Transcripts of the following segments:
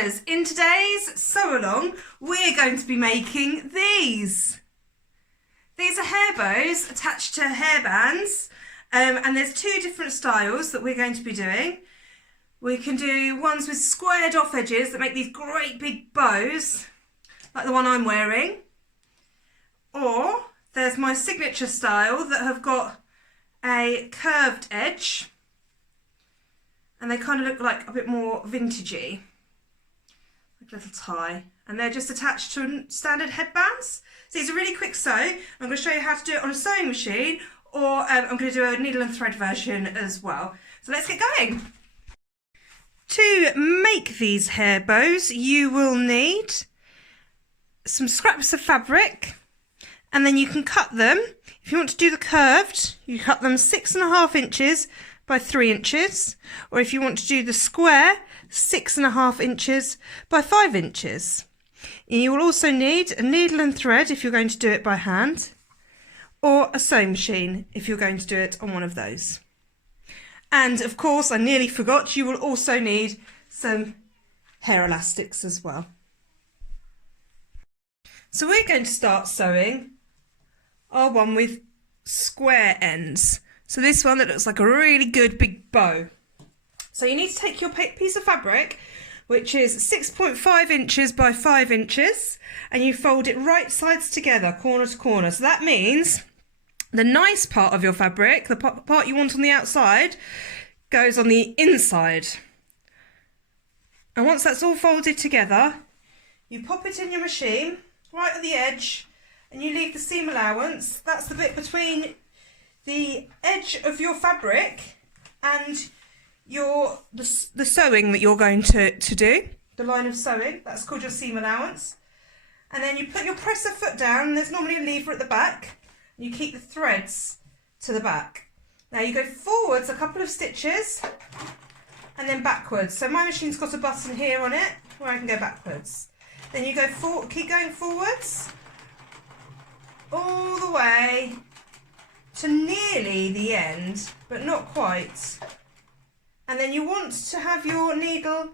sewers, in today's sew along we're going to be making these. These are hair bows attached to hair bands, and there's two different styles that we're going to be doing. We can do ones with squared off edges that make these great big bows, like the one I'm wearing. Or there's my signature style that have got a curved edge, and they kind of look like a bit more vintagey, like a little tie, and they're just attached to standard headbands. So these are really quick sew. I'm going to show you how to do it on a sewing machine, or I'm going to do a needle and thread version as well. So let's get going. To make these hair bows, you will need some scraps of fabric, and then you can cut them. If you want to do the curved, you cut them 6.5 inches by 3 inches, or if you want to do the square, 6.5 inches by 5 inches. And you will also need a needle and thread if you're going to do it by hand, or a sewing machine if you're going to do it on one of those. And of course, I nearly forgot, you will also need some hair elastics as well. So we're going to start sewing our one with square ends. So this one that looks like a really good big bow. So you need to take your piece of fabric, which is 6.5 inches by 5 inches, and you fold it right sides together, corner to corner. So that means the nice part of your fabric, the part you want on the outside, goes on the inside. And once that's all folded together, you pop it in your machine right at the edge, and you leave the seam allowance. That's the bit between the edge of your fabric and the sewing that you're going to do, the line of sewing. That's called your seam allowance. And then you put your presser foot down, and there's normally a lever at the back. You keep the threads to the back. Now you go forwards a couple of stitches and then backwards. So my machine's got a button here on it where I can go backwards. Then you go keep going forwards all the way to nearly the end, but not quite. And then you want to have your needle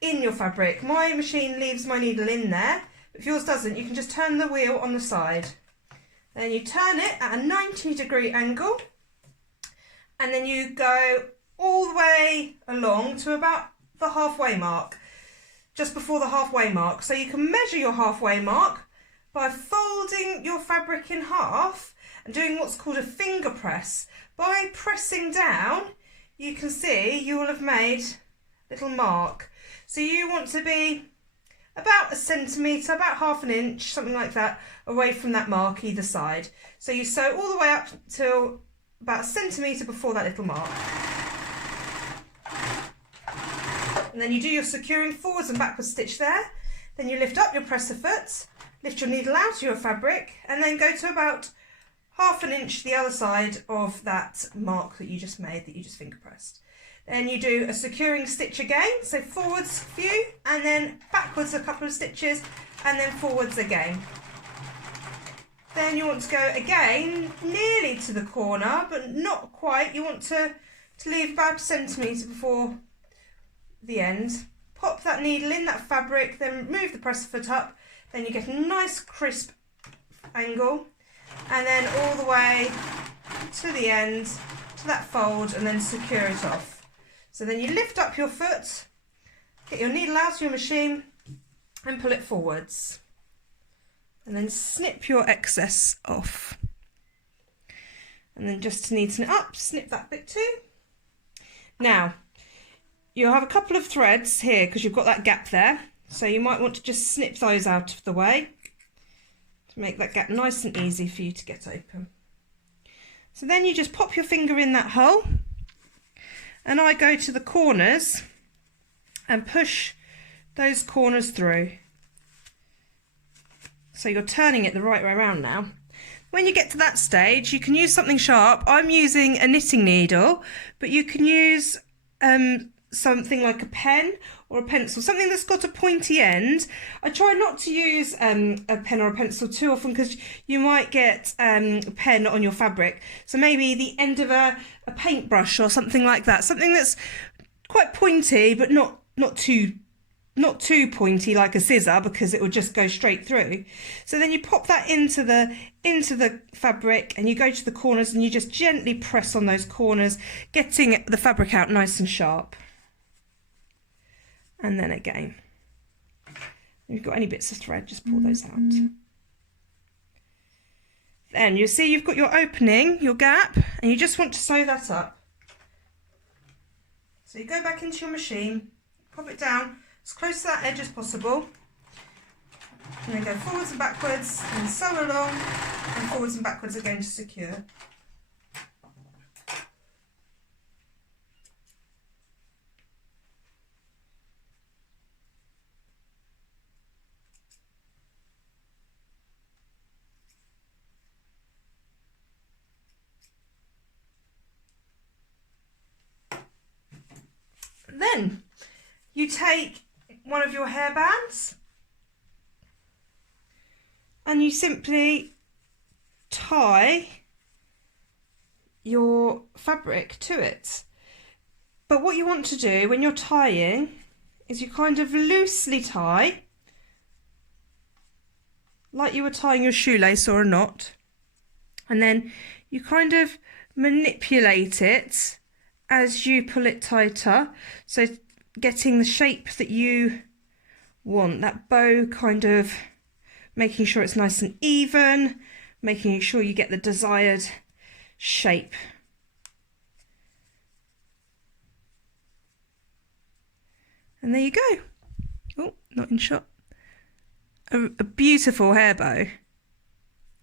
in your fabric. My machine leaves my needle in there, but if yours doesn't, you can just turn the wheel on the side. Then you turn it at a 90-degree angle, and then you go all the way along to about the halfway mark, just before the halfway mark. So you can measure your halfway mark by folding your fabric in half and doing what's called a finger press. By pressing down, you can see you will have made a little mark. So you want to be about 1 centimetre, about 1/2 inch, something like that, away from that mark either side. So you sew all the way up till about 1 centimetre before that little mark. And then you do your securing forwards and backwards stitch there. Then you lift up your presser foot, lift your needle out of your fabric, and then go to about 1/2 inch the other side of that mark that you just made, that you just finger pressed. Then you do a securing stitch again, so forwards a few, and then backwards a couple of stitches, and then forwards again. Then you want to go again, nearly to the corner, but not quite. You want to leave about 1 centimetre before the end. Pop that needle in that fabric, then move the presser foot up, then you get a nice crisp angle, and then all the way to the end, to that fold, and then secure it off. So then you lift up your foot, get your needle out of your machine, and pull it forwards. And then snip your excess off. And then just to neaten it up, snip that bit too. Now, you'll have a couple of threads here because you've got that gap there. So you might want to just snip those out of the way to make that gap nice and easy for you to get open. So then you just pop your finger in that hole, and I go to the corners and push those corners through. So you're turning it the right way around now. When you get to that stage, you can use something sharp. I'm using a knitting needle, but you can use something like a pen or a pencil, something that's got a pointy end. I try not to use a pen or a pencil too often because you might get a pen on your fabric. So maybe the end of a paintbrush or something like that, something that's quite pointy but not too not too pointy like a scissor because it will just go straight through. So then you pop that into the fabric and you go to the corners and you just gently press on those corners, getting the fabric out nice and sharp. And then again, if you've got any bits of thread, just pull those out. Then you see you've got your opening, your gap, and you just want to sew that up. So you go back into your machine, pop it down as close to that edge as possible, and then go forwards and backwards and sew along and forwards and backwards again to secure. Then you take one of your hairbands and you simply tie your fabric to it. But what you want to do when you're tying is you kind of loosely tie, like you were tying your shoelace or a knot, and then you kind of manipulate it as you pull it tighter, so getting the shape that you want, that bow kind of making sure it's nice and even, making sure you get the desired shape. And there you go. Oh, not in shot. A beautiful hair bow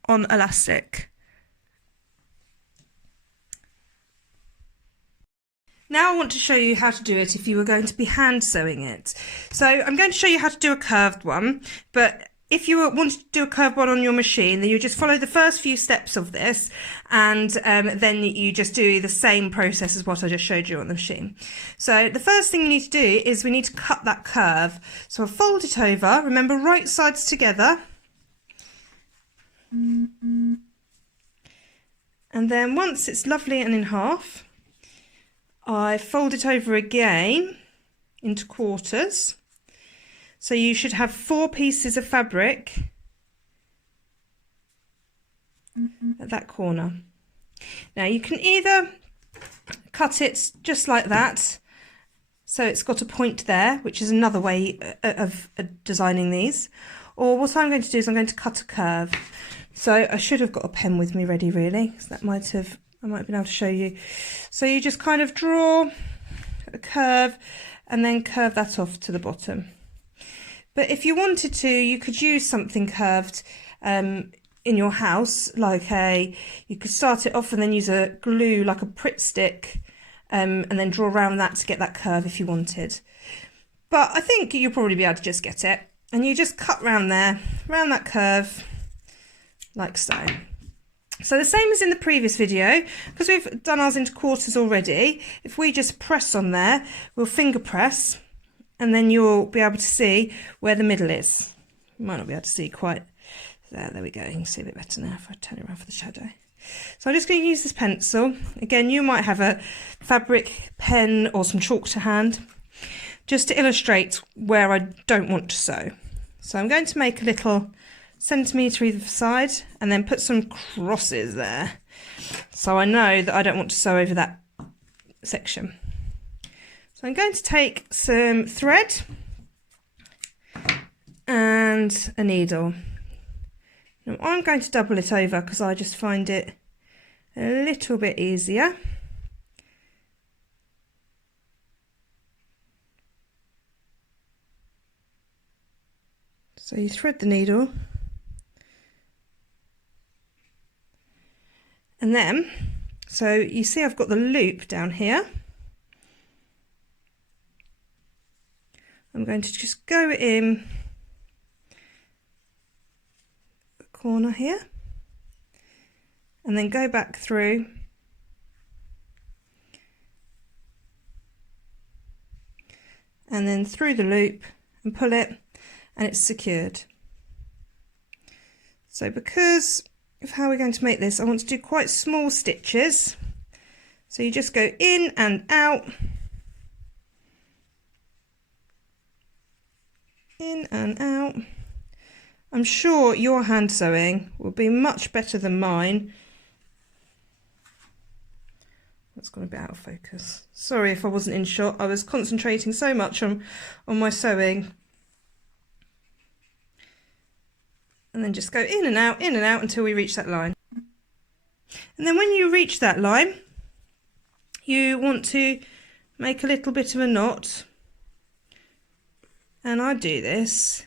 on elastic. Now I want to show you how to do it if you were going to be hand sewing it. So I'm going to show you how to do a curved one, but if you wanted to do a curved one on your machine, then you just follow the first few steps of this, and then you just do the same process as what I just showed you on the machine. So the first thing you need to do is we need to cut that curve. So I'll fold it over, remember right sides together. And then once it's lovely and in half, I fold it over again into quarters. So you should have 4 pieces of fabric at that corner. Now you can either cut it just like that, so it's got a point there, which is another way of designing these, or what I'm going to do is I'm going to cut a curve. So I should have got a pen with me ready really, because I might have been able to show you. So you just kind of draw a curve and then curve that off to the bottom. But if you wanted to, you could use something curved in your house, like you could start it off and then use a glue, like a Pritt stick, and then draw around that to get that curve if you wanted. But I think you'll probably be able to just get it. And you just cut round there, round that curve, like so. So the same as in the previous video, because we've done ours into quarters already, if we just press on there, we'll finger press, and then you'll be able to see where the middle is. You might not be able to see quite there. There we go. You can see a bit better now if I turn it around for the shadow. So I'm just going to use this pencil. Again, you might have a fabric pen or some chalk to hand, just to illustrate where I don't want to sew. So I'm going to make a little centimetre either side and then put some crosses there, so I know that I don't want to sew over that section. So I'm going to take some thread and a needle. Now I'm going to double it over because I just find it a little bit easier. So you thread the needle, and then, so you see I've got the loop down here. I'm going to just go in the corner here and then go back through and then through the loop and pull it, and it's secured. So because of how we're going to make this, I want to do quite small stitches. So you just go in and out. in and out. I'm sure your hand sewing will be much better than mine. That's gone a bit out of focus. Sorry if I wasn't in shot. I was concentrating so much on my sewing. And then just go in and out until we reach that line. And then when you reach that line, you want to make a little bit of a knot. And I do this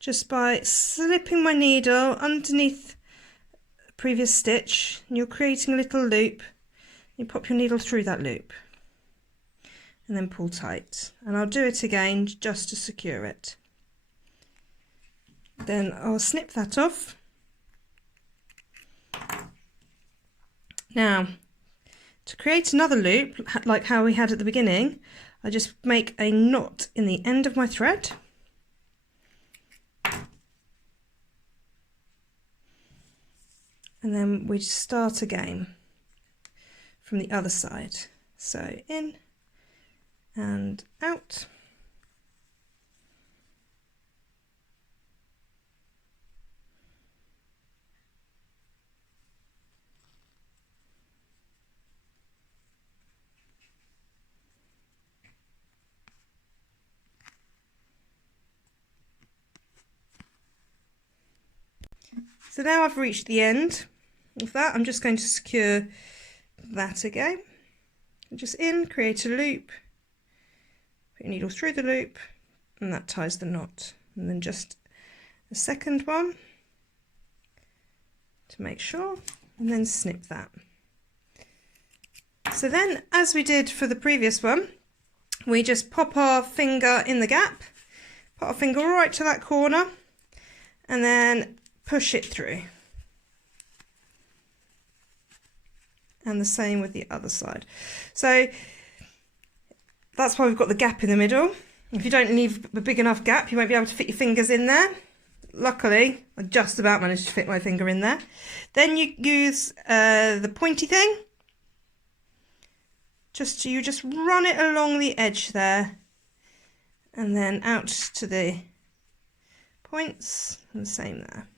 just by slipping my needle underneath the previous stitch, and you're creating a little loop. You pop your needle through that loop and then pull tight, and I'll do it again just to secure it. Then I'll snip that off. Now, to create another loop like how we had at the beginning, I just make a knot in the end of my thread. And then we start again from the other side. So in and out. So now I've reached the end of that. I'm just going to secure that again. Just in, create a loop, put your needle through the loop, and that ties the knot. And then just a second one to make sure, and then snip that. So then, as we did for the previous one, we just pop our finger in the gap, put our finger right to that corner, and then push it through. And the same with the other side. So that's why we've got the gap in the middle. If you don't leave a big enough gap, you won't be able to fit your fingers in there. Luckily, I just about managed to fit my finger in there. Then you use the pointy thing. You just run it along the edge there, and then out to the points, and the same there.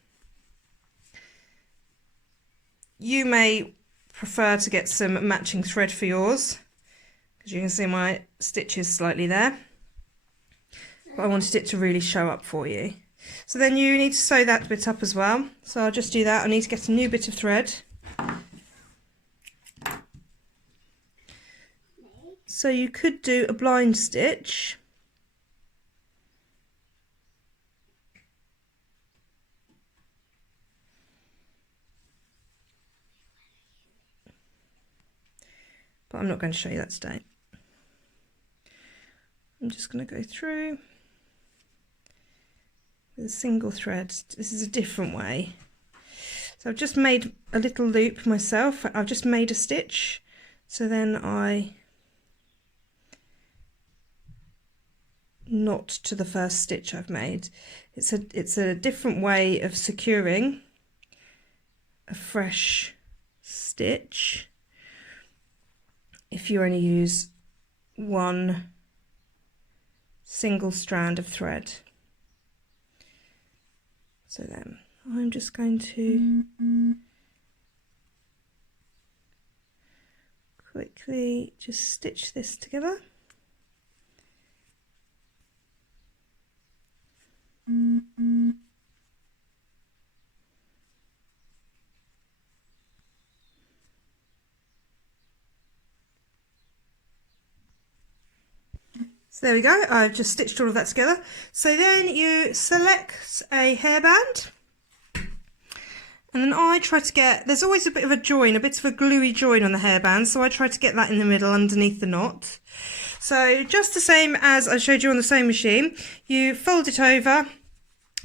You may prefer to get some matching thread for yours, because you can see my stitches slightly there, but I wanted it to really show up for you. So then you need to sew that bit up as well. So I'll just do that. I need to get a new bit of thread. So you could do a blind stitch. But I'm not going to show you that today. I'm just going to go through with a single thread. This is a different way. So I've just made a little loop myself. I've just made a stitch. So then I knot to the first stitch I've made. It's a different way of securing a fresh stitch if you only use one single strand of thread. So then I'm just going to quickly just stitch this together. So there we go, I've just stitched all of that together. So then you select a hairband, and then I try to get, there's always a bit of a join, a bit of a gluey join on the hairband, so I try to get that in the middle underneath the knot. So just the same as I showed you on the sewing machine, you fold it over,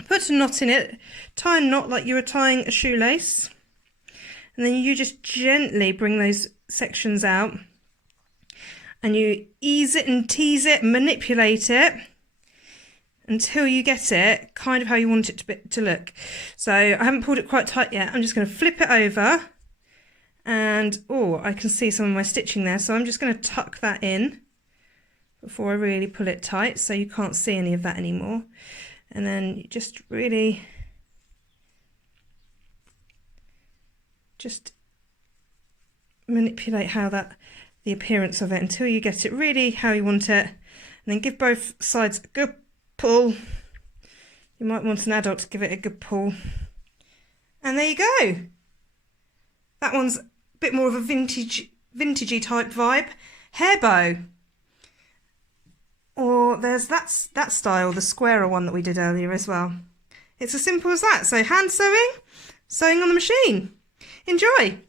put a knot in it, tie a knot like you were tying a shoelace, and then you just gently bring those sections out. And you ease it and tease it, manipulate it until you get it kind of how you want it to look. So I haven't pulled it quite tight yet. I'm just going to flip it over, and oh, I can see some of my stitching there. So I'm just going to tuck that in before I really pull it tight, so you can't see any of that anymore. And then you just really just manipulate the appearance of it until you get it really how you want it, and then give both sides a good pull. You might want an adult to give it a good pull. And there you go. That one's a bit more of a vintagey type vibe. Hair bow. Or there's that style, the squarer one that we did earlier as well. It's as simple as that. So hand sewing, sewing on the machine. Enjoy!